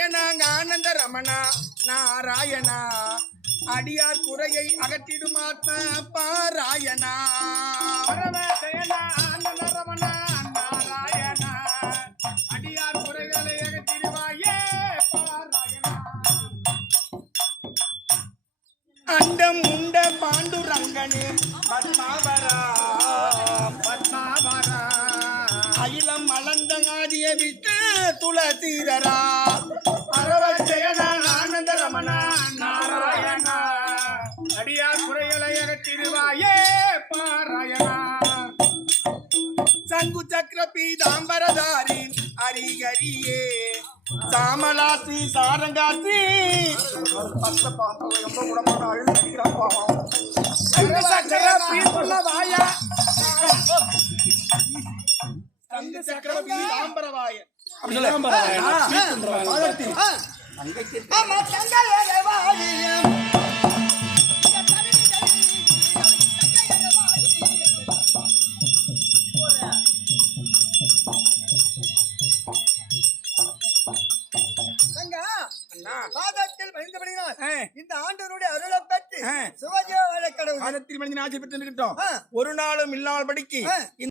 சயனாங்க ஆனந்த ரமணா நாராயணா அடியார் குறையை அகற்றிடுமாத்மா பாராயணா சயனா ஆனந்த ரமணா நாராயணா அடியார் குறைகளை அகற்றிடுவாயே பாராயணா அண்டம் உண்ட பாண்டுரங்கனே பத்மாவரா பத்மாவரா அகிலம் மலர்ந்த ஆதிய விட்டு துளசீரரா அரவச்சயனா ஆனந்த ரமணா நாராயணா அடியார் குறைகளை அகற்றிடுவாயே பாராயணா சங்கு சக்கர பீதாம்பரதாரி ஹரிஹரியே சாமலாசி சாரங்காசி சக்கர பீதுள்ளவாயா சங்கு சக்கர பீதாம்பரவாய இந்த ஆண்டவனுடைய அருளை பெற்று சுகஜீவ வாழ கடவுள் ஆஜி பெற்று ஒரு நாளும் இல்லாமல் படிக்கு